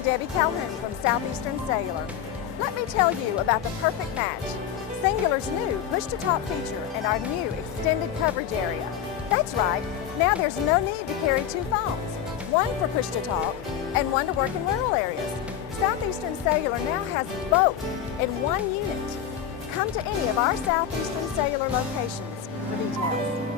I'm Debbie Calhoun from Southeastern Cellular. Let me tell you about the perfect match. Singular's new push-to-talk feature and our new extended coverage area. That's right, now there's no need to carry two phones, one for push-to-talk and one to work in rural areas. Southeastern Cellular now has both in one unit. Come to any of our Southeastern Cellular locations for details.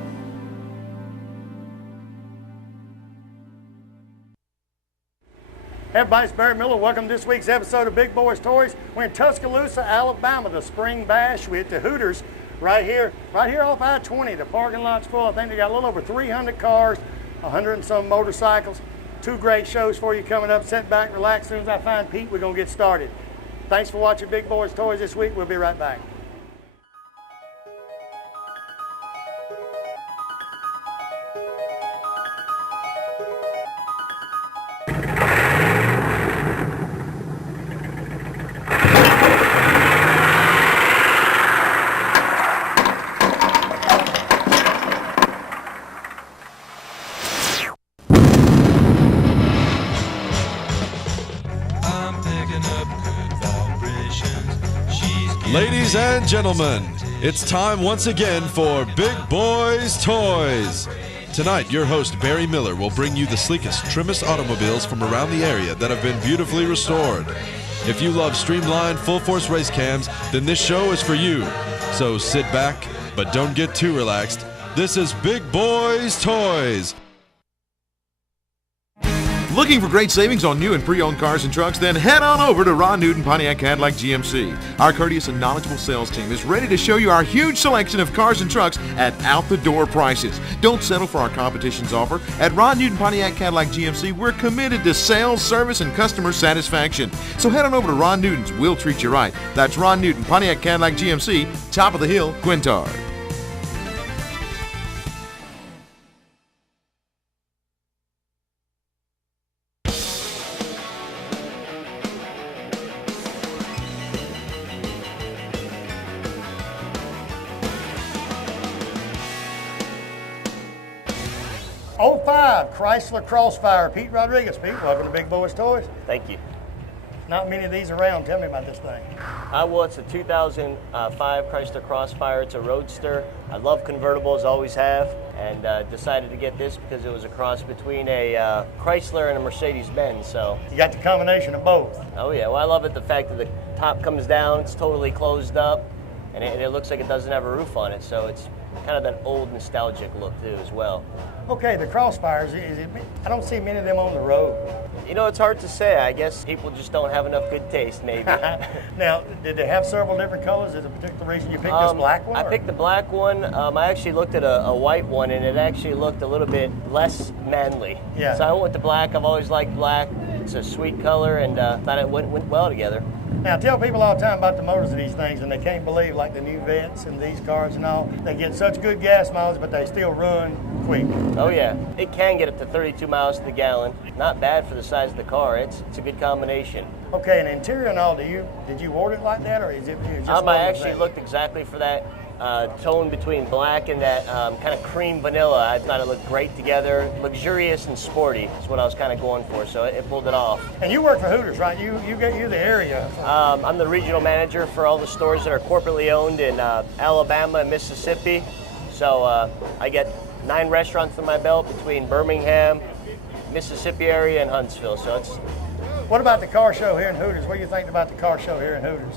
Hey everybody, it's Barry Miller. Welcome to this week's episode of Big Boyz Toys. We're in Tuscaloosa, Alabama, the Spring Bash with the Hooters right here off I-20. The parking lot's full. I think they got a little over 300 cars, 100 and some motorcycles. Two great shows for you coming up. Sit back, relax. As soon as I find Pete, we're going to get started. Thanks for watching Big Boyz Toys this week. We'll be right back. Ladies and gentlemen, it's time once again for Big Boyz Toys. Tonight, your host Barry Miller will bring you the sleekest, trimmest automobiles from around the area that have been beautifully restored. If you love streamlined, full-force race cams, then this show is for you. So sit back, but don't get too relaxed. This is Big Boyz Toys. Looking for great savings on new and pre-owned cars and trucks? Then head on over to Ron Newton Pontiac Cadillac GMC. Our courteous and knowledgeable sales team is ready to show you our huge selection of cars and trucks at out-the-door prices. Don't settle for our competition's offer. At Ron Newton Pontiac Cadillac GMC, we're committed to sales, service, and customer satisfaction. So head on over to Ron Newton's. We'll treat you right. That's Ron Newton Pontiac Cadillac GMC, top of the hill, Quintard. '05 Chrysler Crossfire. Pete Rodriguez. Pete, welcome to Big Boyz Toys. Thank you. Not many of these around. Tell me about this thing. Well, it's a 2005 Chrysler Crossfire. It's a roadster. I love convertibles, always have, and decided to get this because it was a cross between a Chrysler and a Mercedes-Benz. So You got the combination of both. Oh yeah, well I love it. The fact that the top comes down, it's totally closed up, and it looks like it doesn't have a roof on it. So it's kind of that old nostalgic look too as well. Okay, the Crossfires, I don't see many of them on the road. You know, it's hard to say. I guess people just don't have enough good taste, maybe. Now, did they have several different colors? Is there a particular reason you picked this black one? I picked the black one. I actually looked at a white one, and it actually looked a little bit less manly. Yeah. So I went with the black. I've always liked black. It's a sweet color, and thought it went well together. Now, tell people all the time about the motors of these things, and they can't believe, like the new Vets and these cars and all, they get such good gas mileage, but they still run quick. Oh yeah, it can get up to 32 miles to the gallon. Not bad for the size of the car. It's a good combination. Okay, and interior and all, did you order it like that, or is it just? I actually looked exactly for that tone between black and that kind of cream vanilla. I thought it looked great together. Luxurious and sporty is what I was kind of going for, so it pulled it off. And you work for Hooters, right? You're the area. I'm the regional manager for all the stores that are corporately owned in Alabama and Mississippi. So I get 9 restaurants in my belt between Birmingham, Mississippi area, and Huntsville. So it's. What about the car show here in Hooters? What do you think about the car show here in Hooters?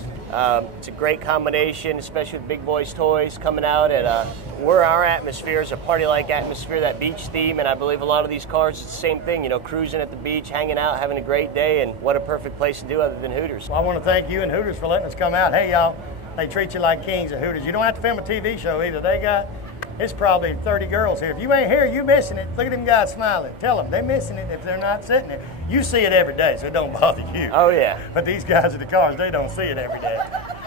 It's a great combination, especially with Big Boyz Toys coming out at where our atmosphere is a party-like atmosphere, that beach theme, and I believe a lot of these cars, it's the same thing, you know, cruising at the beach, hanging out, having a great day, and what a perfect place to do other than Hooters. Well, I want to thank you and Hooters for letting us come out. Hey, y'all, they treat you like kings at Hooters. You don't have to film a TV show either. They got, it's probably 30 girls here. If you ain't here, you missing it. Look at them guys smiling. Tell them they're missing it if they're not sitting there. You see it every day, so it don't bother you. Oh, yeah. But these guys in the cars, they don't see it every day.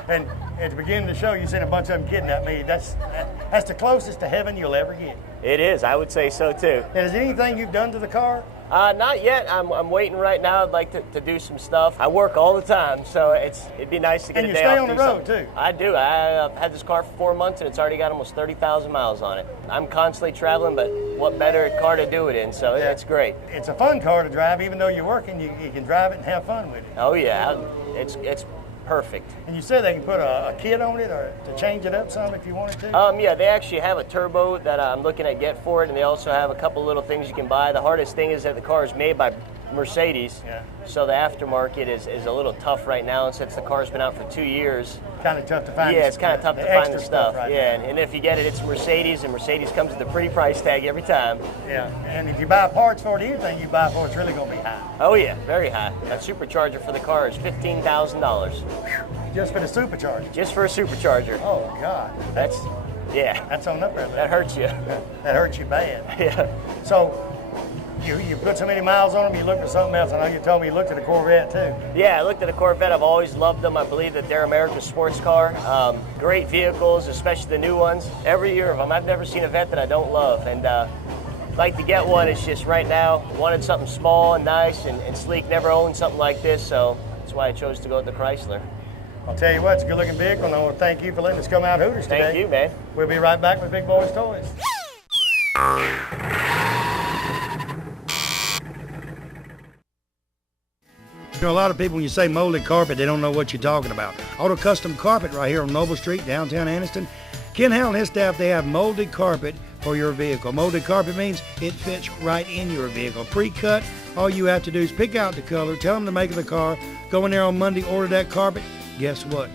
And at the beginning of the show, you seen a bunch of them kidnap me. That's the closest to heaven you'll ever get. It is. I would say so, too. And is there anything you've done to the car Not yet. I'm waiting right now. I'd like to do some stuff. I work all the time, so it'd be nice to get And a you day stay off on to the do road, something. too. I do. I've had this car for 4 months, and it's already got almost 30,000 miles on it. I'm constantly traveling, but what better car to do it in, so Yeah. it's great. It's a fun car to drive. Even though you're working, you can drive it and have fun with it. Oh, yeah. It's perfect. And you said they can put a kit on it or to change it up some if you wanted to? Yeah, they actually have a turbo that I'm looking at get for it, and they also have a couple little things you can buy. The hardest thing is that the car is made by Mercedes, Yeah. so the aftermarket is a little tough right now, and since the car's been out for 2 years, Kind of tough to find. yeah, it's kind of tough to find extra the stuff. right Yeah, now. and if you get it, it's Mercedes, and Mercedes comes with a pretty price tag every time. Yeah, and if you buy parts for it, anything you buy for it's really going to be high. Oh yeah, very high. That supercharger for the car is $15,000 Just for the supercharger. just for a supercharger. Oh, God. Yeah, That's on up there. that hurts you. That hurts you bad. Yeah. So, you put so many miles on them, you looked at something else. I know you told me you looked at a Corvette, too. Yeah, I looked at a Corvette. I've always loved them. I believe that they're America's sports car. Great vehicles, especially the new ones. Every year of them, I've never seen a Vet that I don't love. And like to get one. It's just right now, wanted something small and nice and sleek. Never owned something like this, so that's why I chose to go with the Chrysler. I'll tell you what, it's a good-looking vehicle, and I want to thank you for letting us come out Hooters today. Thank you, man. We'll be right back with Big Boyz Toys. You know, a lot of people, when you say molded carpet, they don't know what you're talking about. Auto Custom Carpet right here on Noble Street, downtown Anniston. Ken Howell and his staff, they have molded carpet for your vehicle. Molded carpet means it fits right in your vehicle. Pre-cut, all you have to do is pick out the color, tell them the make of the car, go in there on Monday, order that carpet. Guess what?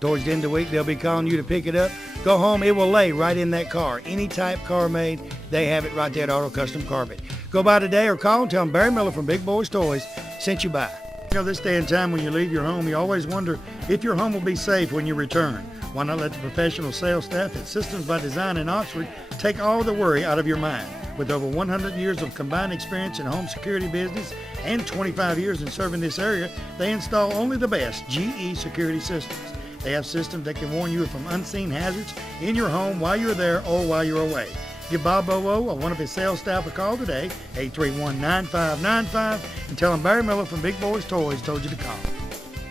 Towards the end of the week, they'll be calling you to pick it up. Go home, it will lay right in that car. Any type car made, they have it right there at Auto Custom Carpet. Go by today or call and tell them Barry Miller from Big Boyz Toys sent you by. You know, this day and time when you leave your home, you always wonder if your home will be safe when you return. Why not let the professional sales staff at Systems by Design in Oxford take all the worry out of your mind? With over 100 years of combined experience in home security business and 25 years in serving this area, they install only the best GE security systems. They have systems that can warn you from unseen hazards in your home while you're there or while you're away. Give Bob Bowo or one of his sales staff a call today, 831-9595, and tell him Barry Miller from Big Boyz Toys told you to call.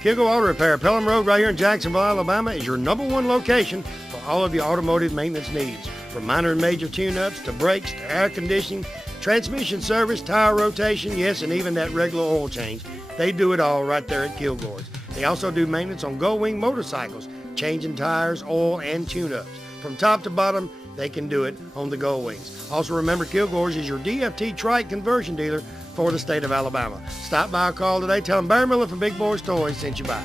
Kilgo Auto Repair, Pelham Road right here in Jacksonville, Alabama is your #1 location for all of your automotive maintenance needs. From minor and major tune-ups to brakes to air conditioning, transmission service, tire rotation, yes, and even that regular oil change. They do it all right there at Kilgore's. They also do maintenance on Gold Wing motorcycles, changing tires, oil, and tune-ups. From top to bottom, they can do it on the Gold Wings. Also remember, Kilgore's is your DFT trike conversion dealer for the state of Alabama. Stop by or call today. Tell them Barry Miller from Big Boyz Toys sent you by.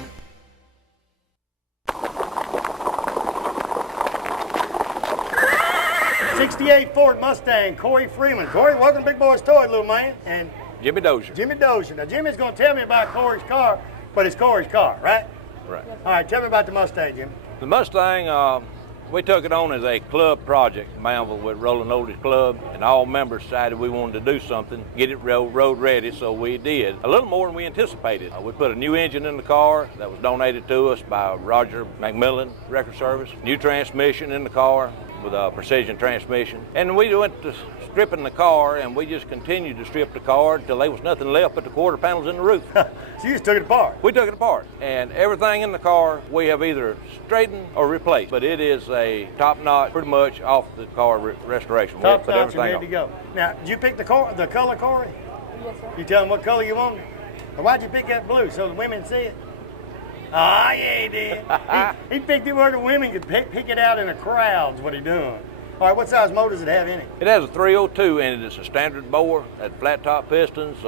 '68 Ford Mustang, Corey Freeman. Corey, welcome to Big Boyz Toys, little man. And Jimmy Dozier. Jimmy Dozier. Now, Jimmy's going to tell me about Corey's car, but it's Corey's car, right? Right. All right, tell me about the Mustang, Jimmy. The Mustang, we took it on as a club project, Manville with Rolling Oldies Club, and all members decided we wanted to do something, get it road ready, so we did. A little more than we anticipated. We put a new engine in the car that was donated to us by Roger McMillan Record Service, new transmission in the car with a precision transmission, and we went to stripping the car, and we just continued to strip the car until there was nothing left but the quarter panels in the roof. So you just took it apart? We took it apart, and everything in the car we have either straightened or replaced, but it is a top-notch, pretty much off the car restoration. We Top put notch and everything ready to on. go. Now, did you pick the color, Corey? Yes, sir. You tell them what color you want? Or why'd you pick that blue, so the women see it? Ah, yeah, he did. he picked it where the women could pick it out in a crowd, is what he doing. All right, what size motor does it have in it? It has a 302 in it. It's a standard bore, had flat top pistons.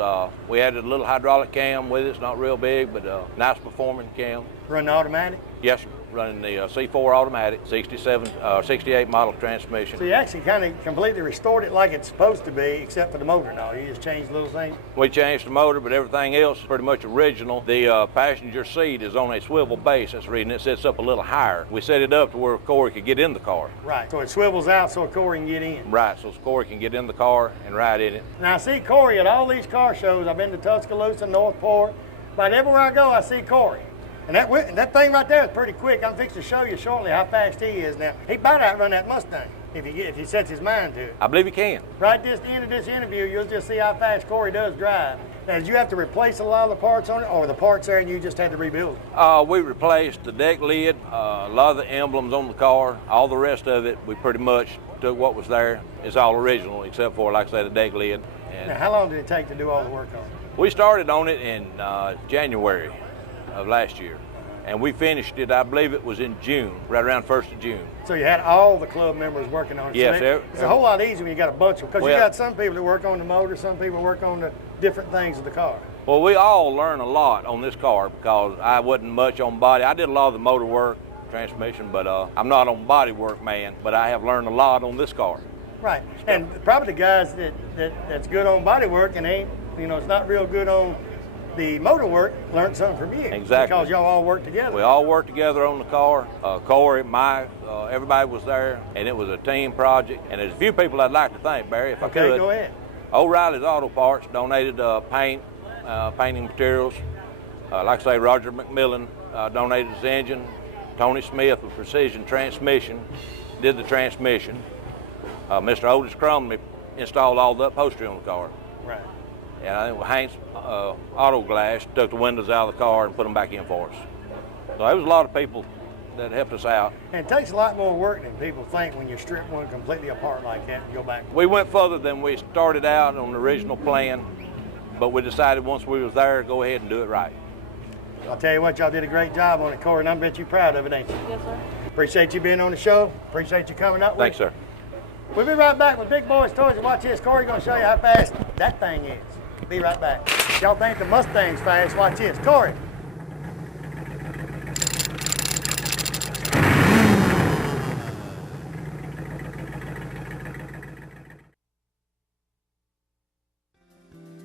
We added a little hydraulic cam with it. It's not real big, but nice performing cam. Running automatic? Yes, sir. Running the C4 automatic, 68 model transmission. So you actually kind of completely restored it like it's supposed to be, except for the motor and all. You just changed little things? We changed the motor, but everything else is pretty much original. The passenger seat is on a swivel base. That's the reason it sits up a little higher. We set it up to where Corey could get in the car. Right, so it swivels out so Corey can get in. Right, so Corey can get in the car and ride in it. Now I see Corey at all these car shows. I've been to Tuscaloosa, Northport. About everywhere I go, I see Corey. And that thing right there is pretty quick. I'm fixing to show you shortly how fast he is now. He about outrun that Mustang. if he sets his mind to it. I believe he can. Right at the end of this interview, you'll just see how fast Corey does drive. Now, did you have to replace a lot of the parts on it, or were the parts there and you just had to rebuild it? We replaced the deck lid, a lot of the emblems on the car, all the rest of it, we pretty much took what was there. It's all original, except for, like I said, the deck lid. And Now, how long did it take to do all the work on it? we started on it in January of last year, and we finished it, I believe it was in June, right around 1st of June. So you had all the club members working on it. Yes, So it's a whole lot easier when you got a bunch of them, because you got some people that work on the motor, some people work on the different things of the car. Well, we all learn a lot on this car because I wasn't much on body. I did a lot of the motor work, transmission, but I'm not on body work, man, but I have learned a lot on this car. Right, and probably the guys that's good on body work and ain't, it's not real good on the motor work, learned something from you. Exactly. Because y'all all work together. We all worked together on the car. Corey, Mike, everybody was there, and it was a team project. And there's a few people I'd like to thank, Barry, if I could. Okay, go ahead. O'Reilly's Auto Parts donated paint, painting materials. Like I say, Roger McMillan donated his engine. Tony Smith with Precision Transmission did the transmission. Mr. Otis Crumley installed all the upholstery on the car. Right. And I think Hank's Auto Glass took the windows out of the car and put them back in for us. So there was a lot of people that helped us out. And it takes a lot more work than people think when you strip one completely apart like that and go back. We went further than we started out on the original plan, but we decided once we was there, go ahead and do it right. I'll tell you what, y'all did a great job on it, Corey, and I bet you're proud of it, ain't you? Yes, sir. Appreciate you being on the show. Appreciate you coming up with Thanks, sir. We'll be right back with Big Boyz Toyz. And watch this. Corey's going to show you how fast that thing is. Be right back. If y'all think the Mustang's fast, watch this. Corey.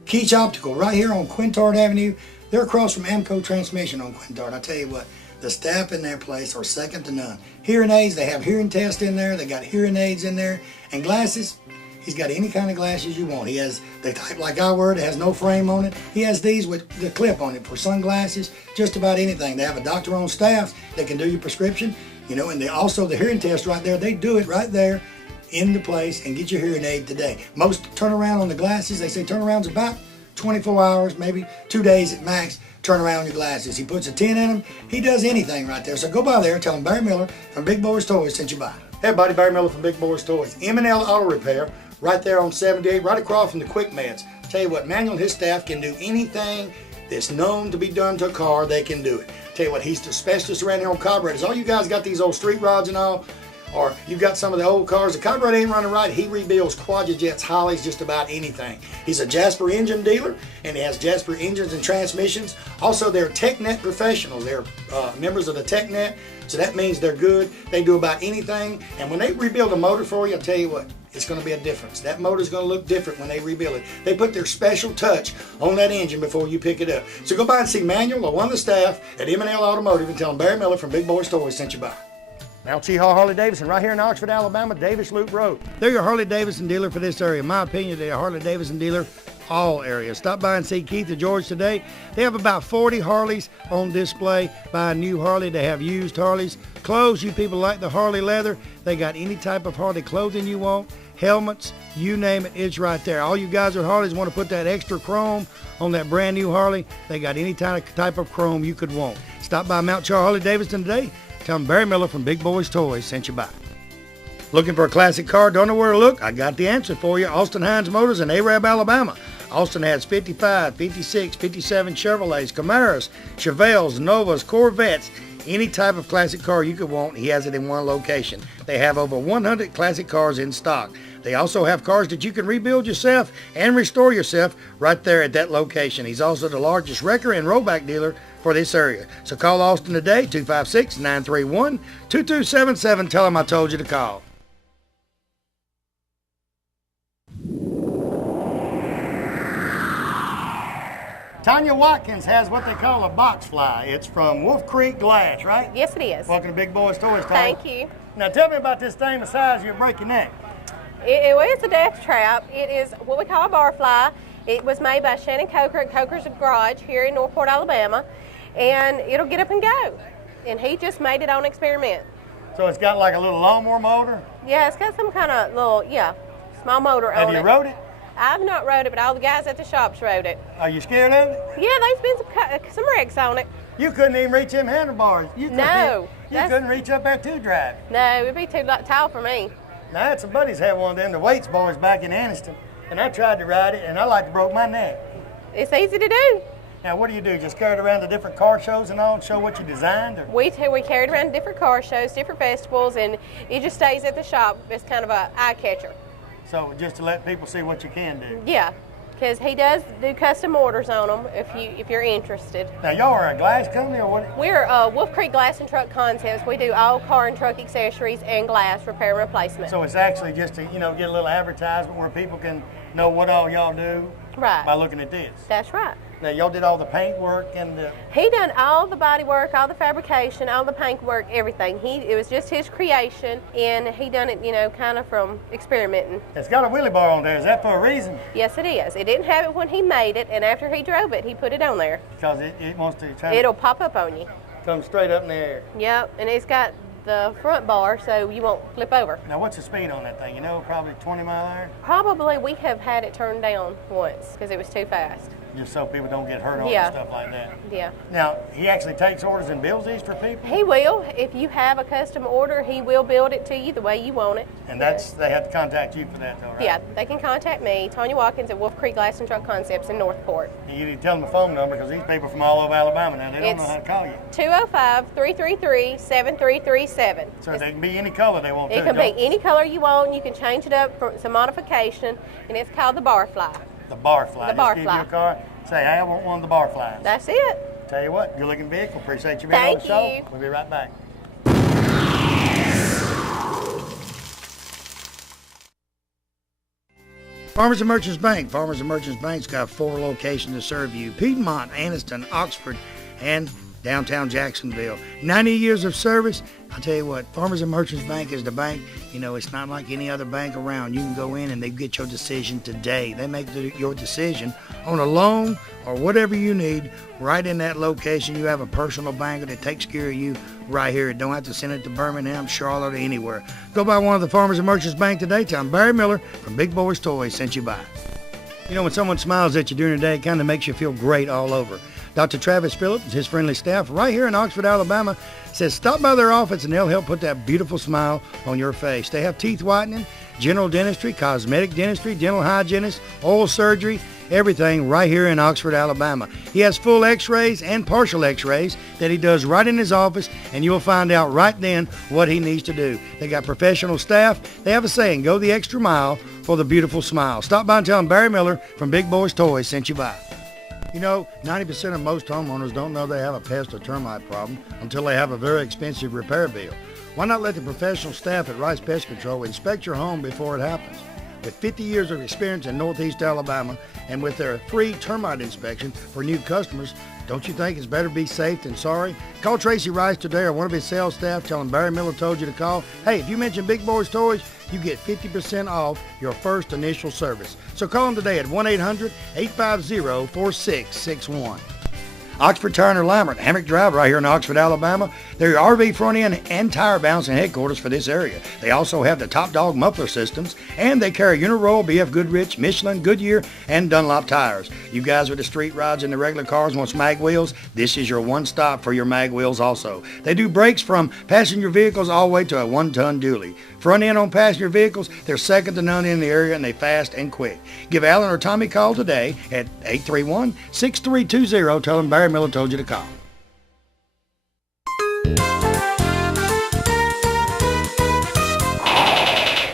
Keach Optical, right here on Quintard Avenue. They're across from Amco Transmission on Quintard. I tell you what, the staff in their place are second to none. Hearing aids, they have hearing tests in there. They got hearing aids in there. And glasses, he's got any kind of glasses you want. He has the type like I wear, it has no frame on it. He has these with the clip on it for sunglasses, just about anything. They have a doctor on staff that can do your prescription, and they also the hearing test right there, they do it right there in the place and get your hearing aid today. Most turnaround on the glasses, they say turnaround's about 24 hours, maybe 2 days at max, turn around your glasses. He puts a 10 in them. He does anything right there. So go by there and tell him Barry Miller from Big Boyz Toyz sent you by. Hey everybody, Barry Miller from Big Boyz Toyz. M&L Auto Repair, right there on 78, right across from the Quick Meds. Tell you what, Manuel and his staff can do anything that's known to be done to a car, they can do it. Tell you what, he's the specialist around here on carburetors. All you guys got these old street rods and all, or you've got some of the old cars, the carburetor ain't running right, he rebuilds Quadrajets, Holleys, just about anything. He's a Jasper engine dealer, and he has Jasper engines and transmissions. Also, they're TechNet professionals. They're members of the TechNet, so that means they're good. They do about anything, and when they rebuild a motor for you, I'll tell you what, it's going to be a difference. That motor's going to look different when they rebuild it. They put their special touch on that engine before you pick it up. So go by and see Manuel or one of the staff at M&L Automotive and tell them Barry Miller from Big Boyz Toyz sent you by. Now, Cheehaw Harley-Davidson, right here in Oxford, Alabama, Davis Loop Road. They're your Harley-Davidson dealer for this area. In my opinion, they're a Harley-Davidson dealer all areas. Stop by and see Keith or George today. They have about 40 Harleys on display. Buy a new Harley. They have used Harleys. Clothes, you people like the Harley leather. They got any type of Harley clothing you want. Helmets, you name it, it's right there. All you guys with Harleys want to put that extra chrome on that brand new Harley. They got any type of chrome you could want. Stop by Mount Char Harley-Davidson today. Tell them Barry Miller from Big Boyz Toyz sent you by. Looking for a classic car? Don't know where to look? I got the answer for you. Austin Hines Motors in Arab, Alabama. Austin has 55, 56, 57 Chevrolets, Camaros, Chevelles, Novas, Corvettes, any type of classic car you could want, he has it in one location. They have over 100 classic cars in stock. They also have cars that you can rebuild yourself and restore yourself right there at that location. He's also the largest wrecker and rollback dealer for this area. So call Austin today, 256-931-2277. Tell him I told you to call. Tanya Watkins has what they call a box fly. It's from Wolf Creek Glass, right? Yes, it is. Welcome to Big Boyz Toyz, Tanya. Thank you. Now tell me about this thing the size you'll break your neck. It's a death trap. It is what we call a bar fly. It was made by Shannon Coker at Coker's Garage here in Northport, Alabama, and it'll get up and go. And he just made it on experiment. So it's got like a little lawnmower motor? Yeah, it's got some kind of little, small motor Have on you it. rode it? I've not rode it, but all the guys at the shops rode it. Are you scared of it? Yeah, there's been some wrecks on it. You couldn't even reach them handlebars. You couldn't reach up there to drive. No, it'd be too tall for me. Now, I had some buddies have one of them, the weights boys back in Anniston, and I tried to ride it, and I like to broke my neck. It's easy to do. Now, what do? Just carry it around to different car shows and all and show what you designed? Or? We carry it around to different car shows, different festivals, and it just stays at the shop. It's kind of a eye catcher. So just to let people see what you can do. Yeah, because he does do custom orders on them if you're interested. Now, y'all are a glass company or what? We're Wolf Creek Glass and Truck Concepts. We do all car and truck accessories and glass repair and replacement. So it's actually just to, get a little advertisement where people can know what all y'all do right. by looking at this. That's right. Now, y'all did all the paint work and the... He done all the body work, all the fabrication, all the paint work, everything. It was just his creation, and he done it, kind of from experimenting. It's got a wheelie bar on there. Is that for a reason? Yes, it is. It didn't have it when he made it, and after he drove it, he put it on there. Because it wants to try It'll pop up on you. Come straight up in the air. Yep, and it's got the front bar so you won't flip over. Now, what's the speed on that thing? Probably 20 mile an hour? Probably we have had it turned down once because it was too fast. Just so people don't get hurt on it and stuff like that. Yeah. Now, he actually takes orders and builds these for people? He will. If you have a custom order, he will build it to you the way you want it. And they have to contact you for that, though, right? Yeah, they can contact me, Tanya Watkins at Wolf Creek Glass and Truck Concepts in Northport. And you need to tell them the phone number because these people from all over Alabama now, they don't know how to call you. 205-333-7337. So they can be any color they want to. It can be any color you want. You can change it up for some modification, and it's called the Barfly. The Barfly. The Barfly. Just give you a car, say, hey, I want one of the Barflies. That's it. Tell you what, good looking vehicle. Appreciate you being on the show. Thank you. We'll be right back. Farmers and Merchants Bank. Farmers and Merchants Bank's got 4 locations to serve you. Piedmont, Anniston, Oxford, and downtown Jacksonville. 90 years of service. I'll tell you what, Farmers and Merchants Bank is the bank. It's not like any other bank around. You can go in and they get your decision today. They make your decision on a loan or whatever you need right in that location. You have a personal banker that takes care of you right here. Don't have to send it to Birmingham, Charlotte, or anywhere. Go by one of the Farmers and Merchants Bank today. Tell them Barry Miller from Big Boyz Toyz sent you by. When someone smiles at you during the day, it kind of makes you feel great all over. Dr. Travis Phillips and his friendly staff right here in Oxford, Alabama, says stop by their office and they'll help put that beautiful smile on your face. They have teeth whitening, general dentistry, cosmetic dentistry, dental hygienist, oral surgery, everything right here in Oxford, Alabama. He has full x-rays and partial x-rays that he does right in his office, and you'll find out right then what he needs to do. They got professional staff. They have a saying, go the extra mile for the beautiful smile. Stop by and tell them Barry Miller from Big Boyz Toyz sent you by. 90% of most homeowners don't know they have a pest or termite problem until they have a very expensive repair bill. Why not let the professional staff at Rice Pest Control inspect your home before it happens? With 50 years of experience in Northeast Alabama and with their free termite inspection for new customers, don't you think it's better to be safe than sorry? Call Tracy Rice today or one of his sales staff. Tell him Barry Miller told you to call. Hey, if you mention Big Boyz Toyz, you get 50% off your first initial service. So call them today at 1-800-850-4661. Oxford Tire and Alignment, Hammock Drive right here in Oxford, Alabama. They're your RV front end and tire balancing headquarters for this area. They also have the Top Dog muffler systems, and they carry Uniroyal, BF Goodrich, Michelin, Goodyear, and Dunlop tires. You guys with the street rides and the regular cars want mag wheels? This is your one stop for your mag wheels also. They do brakes from passenger vehicles all the way to a 1-ton dually. Front end on passenger vehicles, they're second to none in the area, and they fast and quick. Give Alan or Tommy a call today at 831-6320. Tell them Barry Miller told you to call.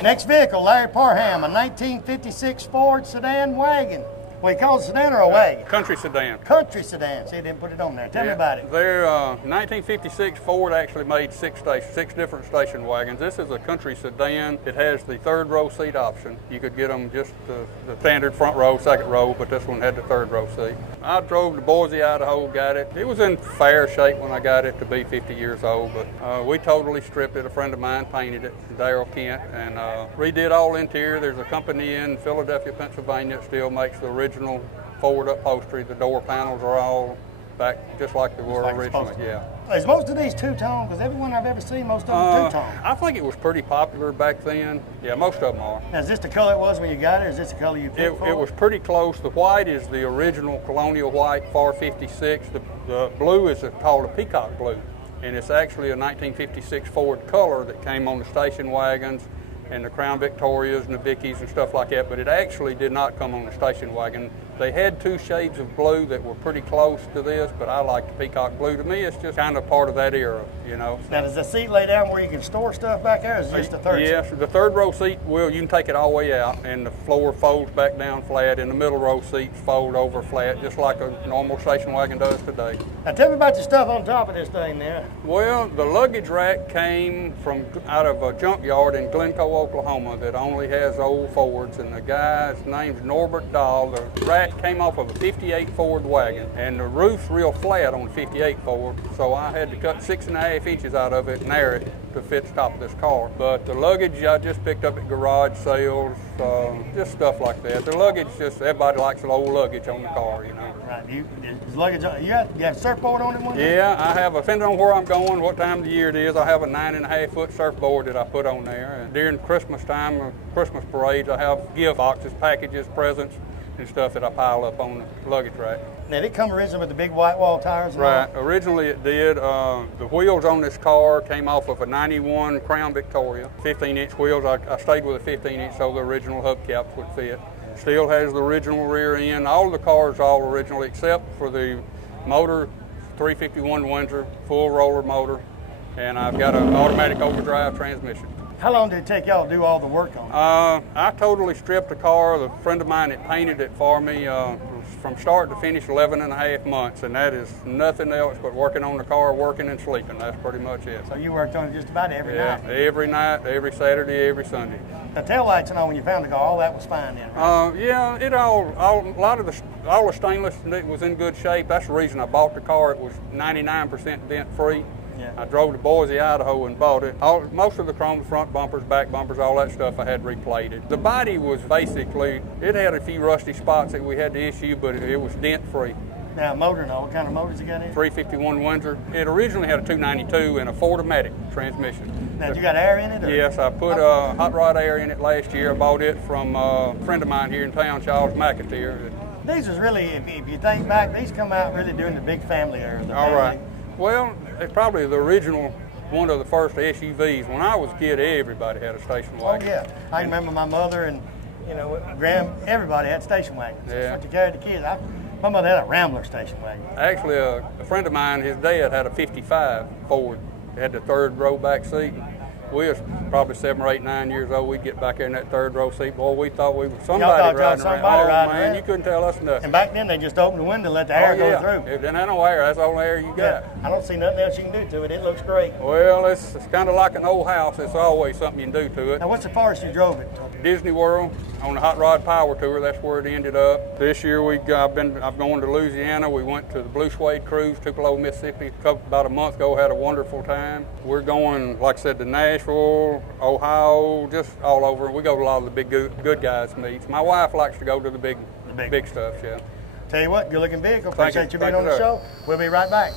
Next vehicle, Larry Parham, a 1956 Ford sedan wagon. Well, you call it a sedan or a wagon? Country sedan. Country sedan. See, they didn't put it on there. Tell me about it. Their 1956 Ford actually made six different station wagons. This is a country sedan. It has the third row seat option. You could get them just the standard front row, second row, but this one had the third row seat. I drove to Boise, Idaho, got it. It was in fair shape when I got it to be 50 years old, but we totally stripped it. A friend of mine painted it, Darrell Kent, and redid all interior. There's a company in Philadelphia, Pennsylvania that still makes the original Ford upholstery. The door panels are all back just like they were like it's originally. supposed to. Yeah. Is most of these two-tone? Because everyone I've ever seen, most of them are two-tone. I think it was pretty popular back then. Yeah, most of them are. Now, is this the color it was when you got it, or is this the color you picked for? It was pretty close. The white is the original Colonial White 456. The blue is called a peacock blue, and it's actually a 1956 Ford color that came on the station wagons and the Crown Victorias and the Vickies and stuff like that, but it actually did not come on the station wagon. They had two shades of blue that were pretty close to this, but I like the peacock blue. To me, it's just kind of part of that era, you know. Now, does the seat lay down where you can store stuff back there, or is it just the third seat? Yes, the third row seat, you can take it all the way out, and the floor folds back down flat, and the middle row seats fold over flat, just like a normal station wagon does today. Now, tell me about the stuff on top of this thing there. Well, the luggage rack came from out of a junkyard in Glencoe, Oklahoma that only has old Fords, and the guy's name's Norbert Dahl. The rack came off of a 58 Ford wagon, and the roof's real flat on the 58 Ford, so I had to cut 6.5 inches out of it and air it to fit the top of this car. But the luggage I just picked up at garage sales, just stuff like that. The luggage, just everybody likes an old luggage on the car, you know. Right. Is luggage, you have surfboard on it one day? Yeah, I have, depending on where I'm going, what time of the year it is, I have a 9.5-foot surfboard that I put on there. And during Christmas time, Christmas parades, I have gift boxes, packages, presents, and stuff that I pile up on the luggage rack. Now, did it come originally with the big white wall tires? Right. Originally it did. The wheels on this car came off of a 91 Crown Victoria, 15-inch wheels. I stayed with a 15-inch so the original hubcaps would fit. Still has the original rear end. All the cars are all original except for the motor, 351 Windsor, full roller motor, and I've got an automatic overdrive transmission. How long did it take y'all to do all the work on it? I totally stripped the car. A friend of mine that painted it for me from start to finish 11.5 months, and that is nothing else but working on the car, working and sleeping. That's pretty much it. So you worked on it just about every night? Yeah, every night, every Saturday, every Sunday. The tail lights and all, when you found the car, all that was fine then, right? Yeah, all the stainless was in good shape. That's the reason I bought the car. It was 99% dent free. Yeah. I drove to Boise, Idaho and bought it. Most of the chrome front bumpers, back bumpers, all that stuff I had replated. The body was basically, it had a few rusty spots that we had to issue, but it was dent free. Now, motor and all, what kind of motors you got in? 351 Windsor. It originally had a 292 and a Ford-O-Matic transmission. Now, you got air in it? Or? Yes, I put hot rod air in it last year. I bought it from a friend of mine here in town, Charles McAteer. These was really, if you think back, these come out really during the big family era. All right. Well, it's probably the original one of the first SUVs. When I was a kid, everybody had a station wagon. Oh, yeah. I remember my mother and, everybody had station wagons. Yeah. That's what you carried the kids. My mother had a Rambler station wagon. Actually, a friend of mine, his dad had a 55 Ford. It had the third row back seat. We was probably 7 or 8, 9 years old. We'd get back there in that third row seat. Boy, we thought we were somebody riding around. Oh, man, you couldn't tell us nothing. And back then, they just opened the window and let the air go through. It didn't have no air. That's the only air you got. Yeah. I don't see nothing else you can do to it. It looks great. Well, it's kind of like an old house. It's always something you can do to it. Now, what's the farthest you drove it? Disney World on the Hot Rod Power Tour. That's where it ended up. This year I've gone to Louisiana. We went to the Blue Suede Cruise, Tupelo, Mississippi, about a month ago. Had a wonderful time. We're going, like I said, to Nashville, Ohio, just all over. We go to a lot of the big good guys meets. My wife likes to go to the big stuff. Yeah. Tell you what, good looking vehicle. Thank Appreciate you being you. on the show. We'll be right back.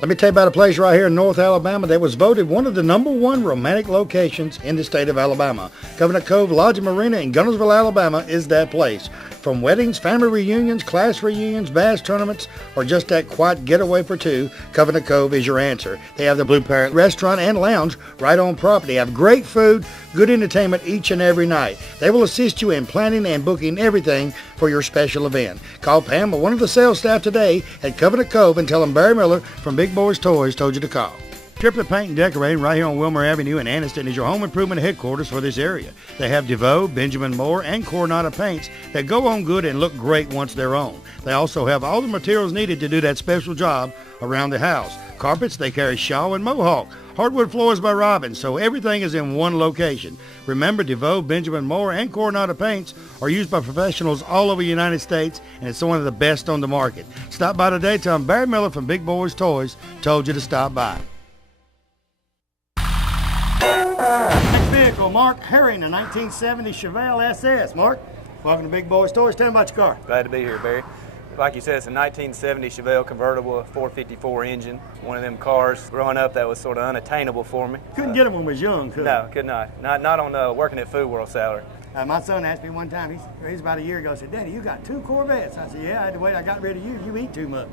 Let me tell you about a place right here in North Alabama that was voted one of the #1 romantic locations in the state of Alabama. Covenant Cove Lodge and Marina in Gunnersville, Alabama is that place. From weddings, family reunions, class reunions, bass tournaments, or just that quiet getaway for two, Covenant Cove is your answer. They have the Blue Parrot restaurant and lounge right on property. They have great food, good entertainment each and every night. They will assist you in planning and booking everything for your special event. Call Pam or one of the sales staff today at Covenant Cove and tell them Barry Miller from Big Boyz Toys told you to call. Triplet Paint and Decorating right here on Wilmer Avenue in Anniston is your home improvement headquarters for this area. They have DeVoe, Benjamin Moore, and Coronado paints that go on good and look great once they're on. They also have all the materials needed to do that special job around the house. Carpets, they carry Shaw and Mohawk. Hardwood floors by Robbins, so everything is in one location. Remember, DeVoe, Benjamin Moore, and Coronado paints are used by professionals all over the United States, and it's one of the best on the market. Stop by today. Tell them Barry Miller from Big Boyz Toys told you to stop by. Next vehicle, Mark Herring, a 1970 Chevelle SS. Mark, welcome to Big Boyz Toys. Tell me about your car. Glad to be here, Barry. Like you said, it's a 1970 Chevelle convertible, 454 engine. One of them cars growing up that was sort of unattainable for me. Couldn't get him when we was young, could No, could not. Not on working at Food World salary. My son asked me one time, he's about a year ago, said, Daddy, you got 2 Corvettes. I said, yeah, I had to wait. I got rid of you. You eat too much.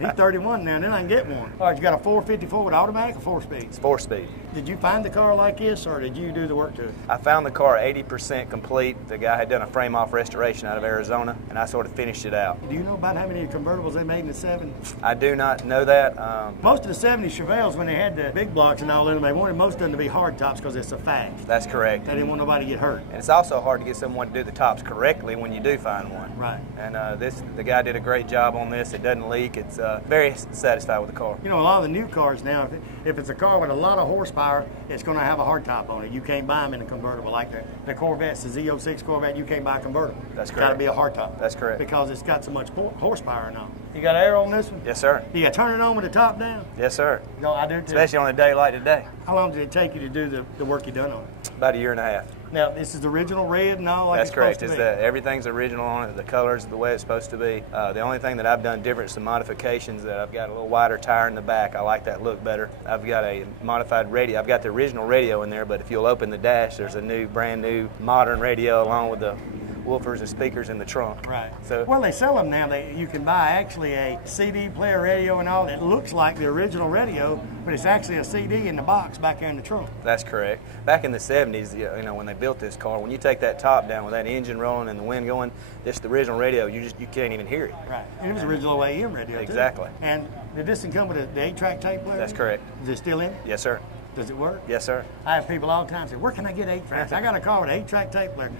He's 31 now, and then I can get one. All right, you got a 454 with automatic or 4-speed? It's 4-speed. Did you find the car like this, or did you do the work to it? I found the car 80% complete. The guy had done a frame-off restoration out of Arizona, and I sort of finished it out. Do you know about how many convertibles they made in the 70s? I do not know that. Most of the 70 Chevelles, when they had the big blocks and all in them, they wanted most of them to be hard tops because it's a fact. That's correct. They didn't want nobody to get hurt. And it's also hard to get someone to do the tops correctly when you do find one. Right. And the guy did a great job on this. It doesn't leak. It's very satisfied with the car. You know, a lot of the new cars now, if it's a car with a lot of horsepower, it's going to have a hard top on it. You can't buy them in a convertible. Like the Corvettes, the Z06 Corvette, you can't buy a convertible. That's It's correct. got to be a hard top. That's correct. Because it's got so much horsepower now. You got air on this one? Yes, sir. You got to turn it on with the top down? Yes, sir. No, I do too. Especially on a day like today. How long did it take you to do the work you done on it? About a year and a half. Now, this is the original red and all like That's it's correct. supposed It's to be. everything's original on it. The colors the way it's supposed to be. The only thing that I've done different is some modifications. That I've got a little wider tire in the back. I like that look better. I've got a modified radio. I've got the original radio in there, but if you'll open the dash, there's a brand new modern radio along with the woofers and speakers in the trunk. Right. So well, they sell them now. You can buy actually a CD player radio and all. It looks like the original radio, but it's actually a CD in the box back there in the trunk. that's correct. Back in the 70s, you know, when they built this car, when you take that top down with that engine rolling and the wind going, this the original radio. You can't even hear it. Right. And it was original AM radio too. Exactly. And did this come with the 8-track tape player? That's correct. Is it still in it? Yes, sir. Does it work? Yes, sir. I have people all the time say, where can I get 8 tracks? I got a car with an 8-track tape player.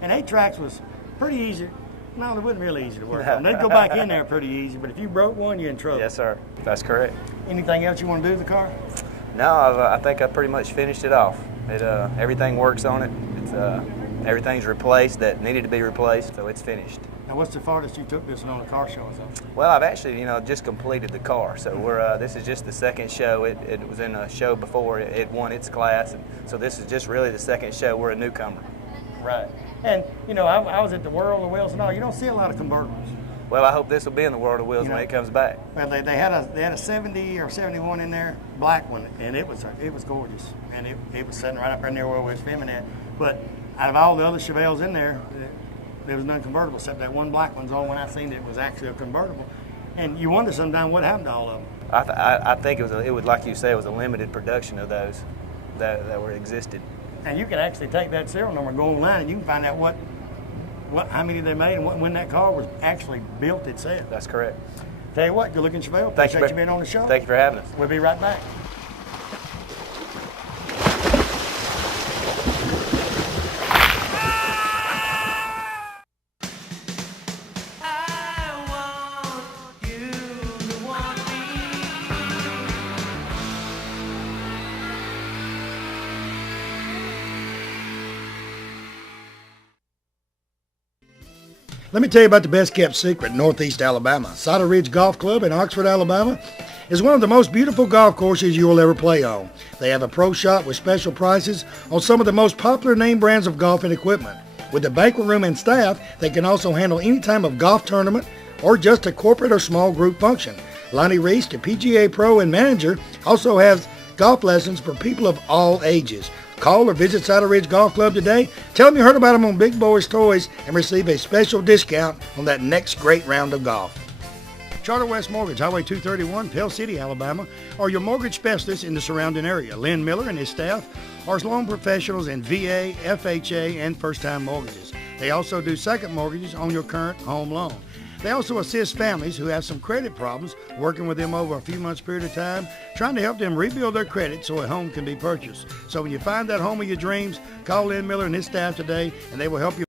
And 8 tracks was pretty easy. No, it wasn't really easy to work on. They'd go back in there pretty easy, but if you broke one, you're in trouble. Yes, sir. That's correct. Anything else you want to do with the car? No, I think I pretty much finished it off. Everything works on it. Everything's replaced that needed to be replaced, so it's finished. Now, what's the farthest you took this one on a car show or something? Well, I've actually, just completed the car, so this is just the second show. It was in a show before it won its class, and so this is just really the second show. We're a newcomer. Right. And, I was at the World of Wheels and all. You don't see a lot of convertibles. Well, I hope this will be in the World of Wheels when it comes back. Well, they had a 70 or 71 in there, black one, and it was gorgeous. And it was sitting right up in there where we was filming at. But out of all the other Chevelles in there, there was none convertible except that one black one's the only one I seen that was actually a convertible. And you wonder sometimes what happened to all of them. I think it was like you say, it was a limited production of those that were existed. And you can actually take that serial number and go online and you can find out how many they made and when that car was actually built itself. That's correct. Tell you what, good looking Chevelle. Thank Appreciate you being on the show. Thank you for having us. We'll be right back. Let me tell you about the best kept secret in Northeast Alabama. Cider Ridge Golf Club in Oxford, Alabama is one of the most beautiful golf courses you will ever play on. They have a pro shop with special prices on some of the most popular name brands of golf and equipment. With the banquet room and staff, they can also handle any type of golf tournament or just a corporate or small group function. Lonnie Reese, the PGA Pro and manager, also has golf lessons for people of all ages. Call or visit Cider Ridge Golf Club today. Tell them you heard about them on Big Boyz Toys and receive a special discount on that next great round of golf. Charter West Mortgage, Highway 231, Pell City, Alabama, are your mortgage specialists in the surrounding area. Lynn Miller and his staff are loan professionals in VA, FHA, and first-time mortgages. They also do second mortgages on your current home loan. They also assist families who have some credit problems, working with them over a few months period of time, trying to help them rebuild their credit so a home can be purchased. So when you find that home of your dreams, call Lynn Miller and his staff today, and they will help you